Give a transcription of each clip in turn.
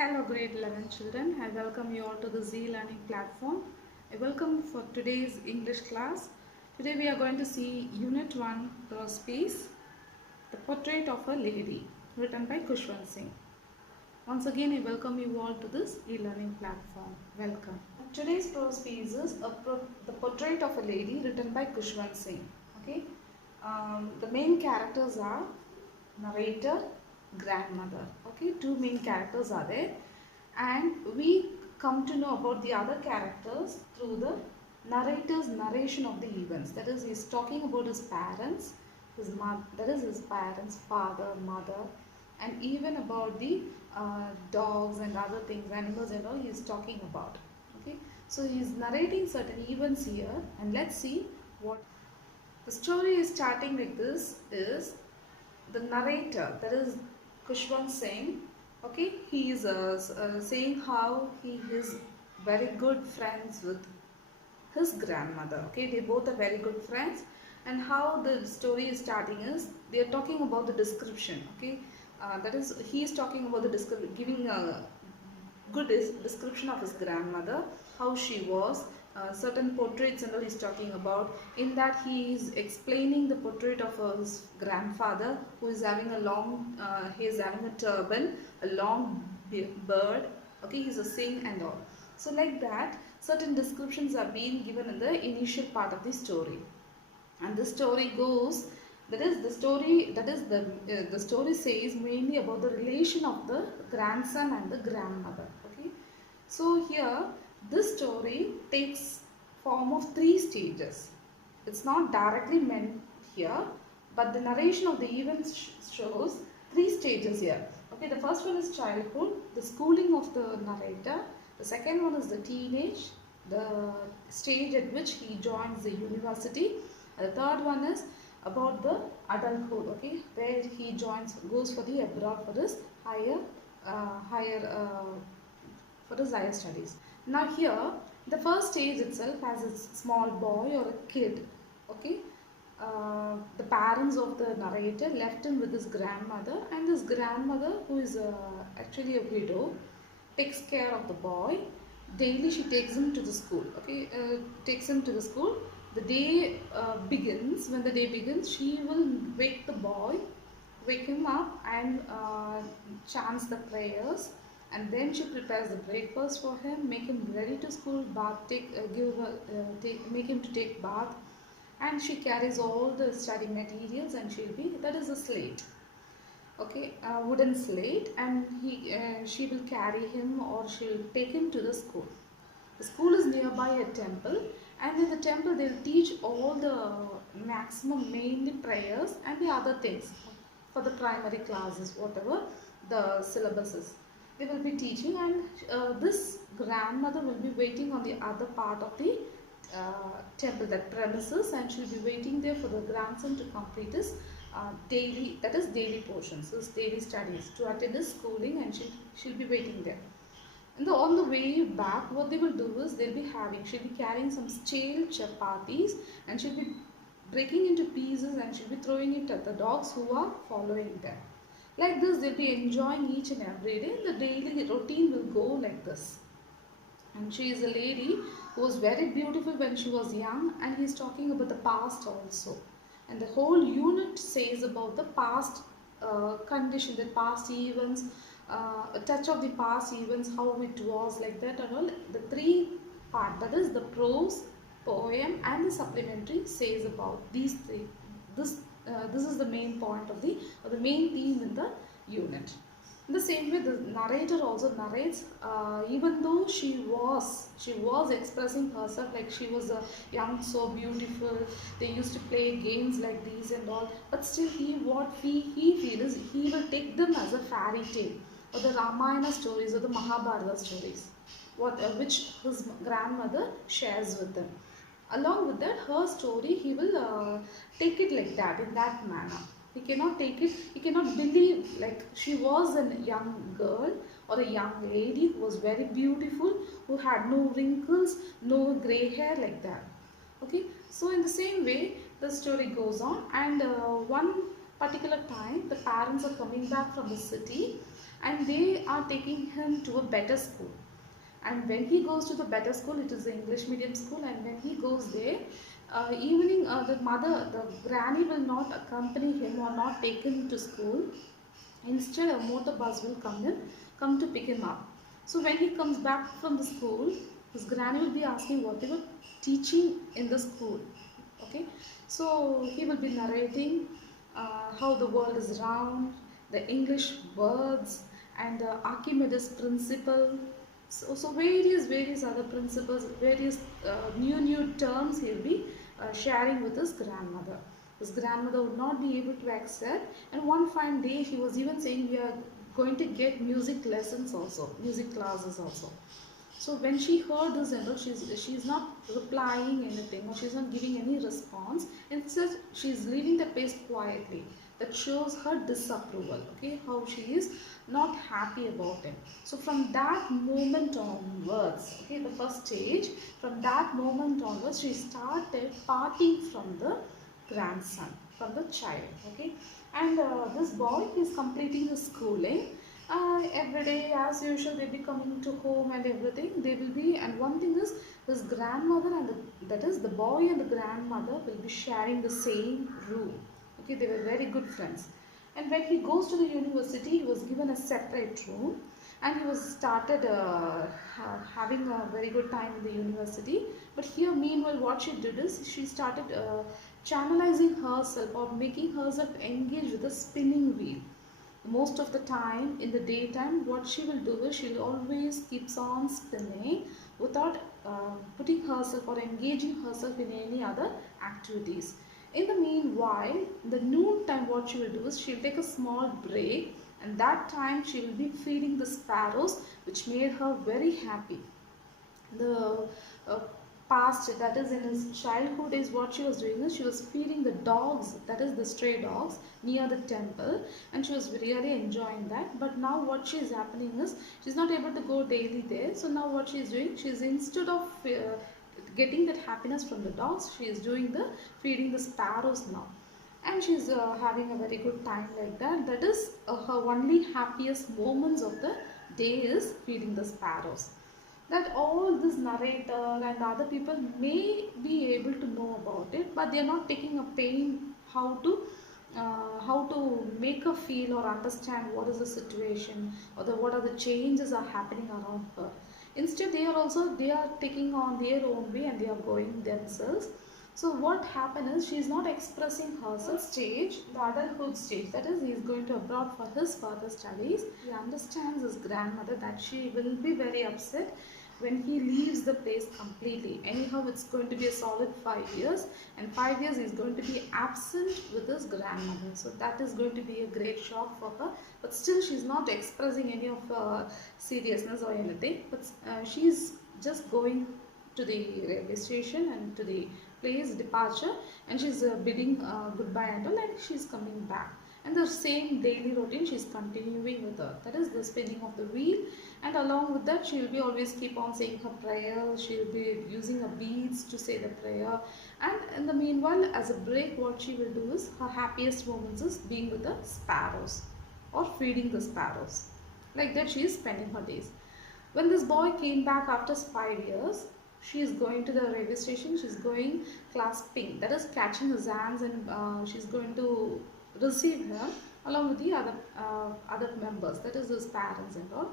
Hello grade 11 children, I welcome you all to the Z Learning platform. I welcome for today's English class. Today we are going to see Unit 1 prose piece, The Portrait of a Lady, written by Khushwant Singh. Once again I welcome you all to this e-learning platform. Welcome. Today's prose piece is The Portrait of a Lady, written by Khushwant Singh. Okay. The main characters are narrator, grandmother. Okay, two main characters are there, and we come to know about the other characters through the narrator's narration of the events. That is, he's talking about his parents, his mother, that is his parents, father, mother, and even about the dogs and other things, animals and all. He is talking about. Okay, so he is narrating certain events here, and let's see what the story is starting like this. Is the narrator, that is Khushwant Singh, okay, he is saying how he is very good friends with his grandmother. Okay, they both are very good friends, and how the story is starting is they are talking about the description. Okay, that is he is talking about the giving a good description of his grandmother, how she was, certain portraits and all he's talking about. In that he is explaining the portrait of his grandfather, who is having a long, he is having a turban, a long beard, okay, he's a Singh and all. So like that, certain descriptions are being given in the initial part of the story. And the story goes, that is the story, the story says mainly about the relation of the grandson and the grandmother. Okay, so here this story takes form of three stages. It's not directly meant here, but the narration of the events shows three stages here. Okay, the first one is childhood, the schooling of the narrator. The second one is the teenage, the stage at which he joins the university. And the third one is about the adulthood, okay, where he goes for the abroad for his higher studies. Now here, the first stage itself has a small boy or a kid, okay. The parents of the narrator left him with his grandmother, and this grandmother, who is actually a widow, takes care of the boy. Daily she takes him to the school, okay, takes him to the school. The day begins, when the day begins, she will wake the boy, wake him up and chants the prayers, and then she prepares the breakfast for him, make him ready to school, make him to take bath, and she carries all the study materials, and that is a slate, okay, a wooden slate, and she will carry him, or she will take him to the school. The school is nearby a temple, and in the temple they will teach all the maximum mainly prayers and the other things for the primary classes, whatever the syllabus is. They will be teaching, and this grandmother will be waiting on the other part of the temple, that premises, and she will be waiting there for the grandson to complete his daily, that is daily portions, his daily studies, to attend his schooling, and she'll be waiting there. And on the way back, what they will do is she'll be carrying some stale chapatis, and she'll be breaking into pieces, and she'll be throwing it at the dogs who are following them. Like this, they'll be enjoying each and every day. The daily routine will go like this. And she is a lady who was very beautiful when she was young, and he's talking about the past also. And the whole unit says about the past condition, the past events, a touch of the past events, how it was like that and all. The three part, that is the prose, poem and the supplementary, says about these three. This is the main point of the main theme in the unit. In the same way, the narrator also narrates, even though she was expressing herself like she was a young, so beautiful, they used to play games like these and all, but still he feels, he will take them as a fairy tale, or the Ramayana stories or the Mahabharata stories, which his grandmother shares with them. Along with that, her story, he will take it like that, in that manner. He cannot take it, he cannot believe like she was a young girl or a young lady who was very beautiful, who had no wrinkles, no grey hair like that. Okay, so in the same way, the story goes on, and one particular time, the parents are coming back from the city, and they are taking him to a better school. And when he goes to the better school, it is the English medium school, and when he goes there, evening, the granny will not accompany him or not take him to school. Instead, a motor bus will come to pick him up. So when he comes back from the school, his granny will be asking what they were teaching in the school. Okay, so he will be narrating how the world is round, the English words, and Archimedes principle. So various other principles, various new terms he'll be sharing with his grandmother. His grandmother would not be able to accept, and one fine day she was even saying we are going to get music lessons also, music classes also. So when she heard this and all, she's not replying anything or she's not giving any response. Instead, she's leaving the place quietly. That shows her disapproval. Okay, how she is not happy about him. So from that moment onwards, okay, the first stage, from that moment onwards, she started parting from the grandson, from the child. Okay, and this boy is completing his schooling. Every day as usual they'll be coming to home and everything they will be, and one thing is his grandmother and that is the boy and the grandmother will be sharing the same room. Okay, they were very good friends. And when he goes to the university, he was given a separate room, and he was started having a very good time in the university. But here meanwhile what she did is she started channelizing herself or making herself engage with the spinning wheel. Most of the time in the daytime what she will do is she'll always keeps on spinning without putting herself or engaging herself in any other activities. In the meanwhile, the noon time what she will do is she'll take a small break, and that time she will be feeding the sparrows, which made her very happy. The past, that is in his childhood, is what she was doing is she was feeding the dogs, that is the stray dogs near the temple, and she was really enjoying that. But now what she is happening is she's not able to go daily there. So now what she is doing, she is instead of getting that happiness from the dogs, she is doing the feeding the sparrows now, and she's having a very good time like that. That is her only happiest moments of the day is feeding the sparrows. That all this narrator and other people may be able to know about it, but they are not taking a pain how to make her feel or understand what is the situation or what are the changes are happening around her. Instead, they are taking on their own way and they are going themselves. So what happened is she is not expressing herself stage, the adulthood stage, that is he is going to abroad for his further studies. He understands his grandmother that she will be very upset when he leaves the place completely. Anyhow, it's going to be a solid 5 years, and 5 years he's going to be absent with his grandmother. So that is going to be a great shock for her. But still, she's not expressing any of seriousness or anything. But she's just going to the railway station and to the place departure, and she's bidding goodbye and all, and she's coming back. And the same daily routine she's continuing with her. That is the spinning of the wheel, and along with that she will be always keep on saying her prayer. She will be using her beads to say the prayer, and in the meanwhile, as a break, what she will do is her happiest moments is being with the sparrows or feeding the sparrows. Like that she is spending her days. When this boy came back after 5 years, she is going to the railway station. She's going clasping, that is catching his hands, and she's going to receive him along with the other members, that is his parents and all.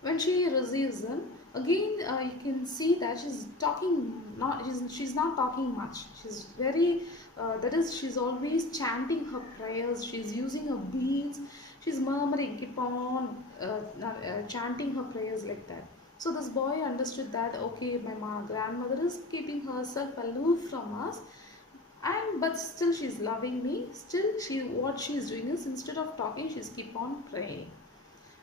When she receives him, again you can see that she's not talking much. She's very that is she's always chanting her prayers. She's using her beads. She's murmuring, keep on chanting her prayers like that. So this boy understood that okay, my grandmother is keeping herself aloof from us, and but still she's loving me. Still what she's doing is instead of talking, she's keep on praying.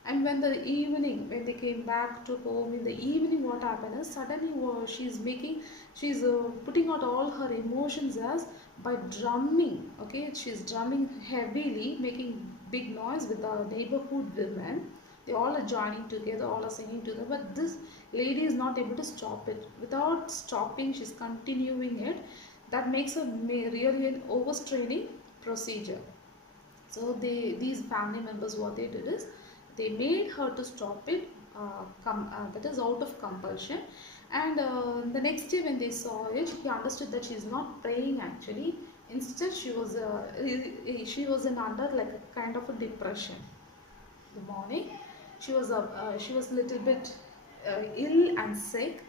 And when they came back to home in the evening, what happened is suddenly she's putting out all her emotions as by drumming. Okay, she's drumming heavily, making big noise with the neighborhood women. They all are joining together, all are singing together, but this lady is not able to stop it. Without stopping, she's continuing it. That makes a really an overstraining procedure. So these family members, what they did is they made her to stop it, that is out of compulsion. And the next day when they saw it, he understood that she is not praying actually. Instead, she was in under like a kind of a depression. The morning, she was a little bit ill and sick,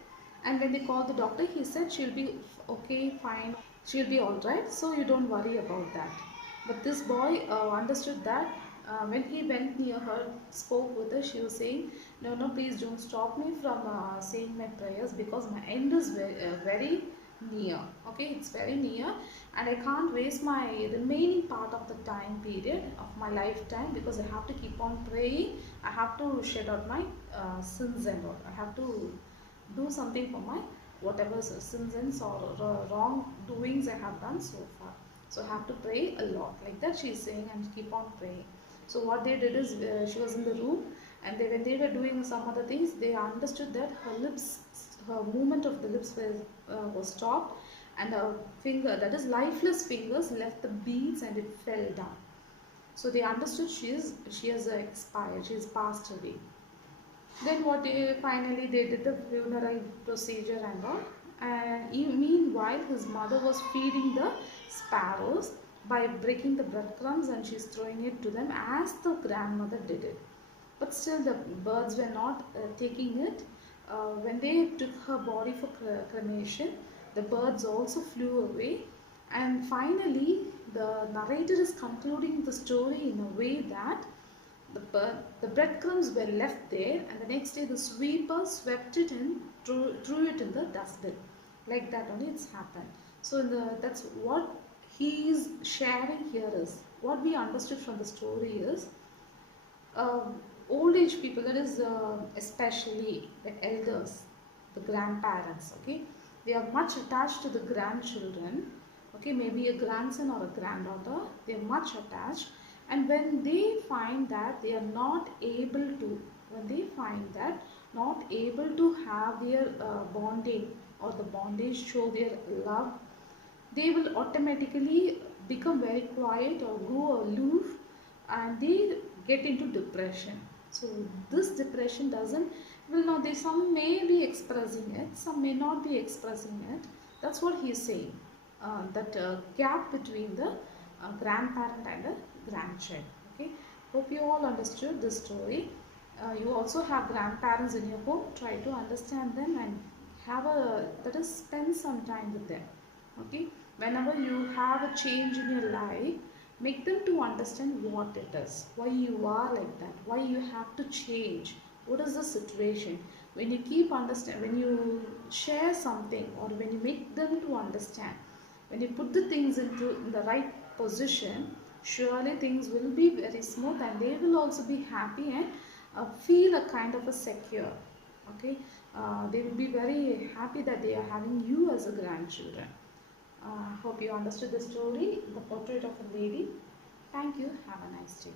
and when they called the doctor, he said she'll be okay, fine, she'll be all right. So you don't worry about that. But this boy understood that. When he went near her, spoke with her, she was saying, "No, no, please don't stop me from saying my prayers because my end is very near. Okay, it's very near, and I can't waste my remaining part of the time period of my lifetime because I have to keep on praying. I have to shed out my sins and all. I have to do something for my whatever sins and wrong doings I have done so far. So I have to pray a lot." Like that she is saying, and keep on praying. So what they did is, she was in the room, and when they were doing some other things, they understood that her lips, her movement of the lips was stopped, and her finger, that is lifeless fingers, left the beads and it fell down. So they understood she has expired, she has passed away. Then finally they did the funeral procedure and all. And meanwhile, his mother was feeding the sparrows by breaking the breadcrumbs, and she's throwing it to them as the grandmother did it. But still, the birds were not taking it. When they took her body for cremation, the birds also flew away. And finally, the narrator is concluding the story in a way that the breadcrumbs were left there, and the next day the sweeper swept it and threw it in the dustbin. Like that only it's happened. So that's what he is sharing here is, what we understood from the story is, old age people, that is especially the elders, the grandparents, okay, they are much attached to the grandchildren, okay, maybe a grandson or a granddaughter, they are much attached. And when they find that they are not able to, when they find that not able to have their bonding or the bondage show their love, they will automatically become very quiet or go aloof, and they get into depression. So this depression will not, they, some may be expressing it, some may not be expressing it. That's what he is saying, that gap between the grandparent and the grandchild. Okay, hope you all understood this story. You also have grandparents in your home, try to understand them and have a, that is, spend some time with them. Okay, whenever you have a change in your life, make them to understand what it is, why you are like that, why you have to change, what is the situation. When you keep understand, when you share something, or when you make them to understand, when you put the things in the right position, surely things will be very smooth, and they will also be happy and feel a kind of a secure. Okay, they will be very happy that they are having you as a grandchildren. Hope you understood the story, The Portrait of a Lady. Thank you. Have a nice day.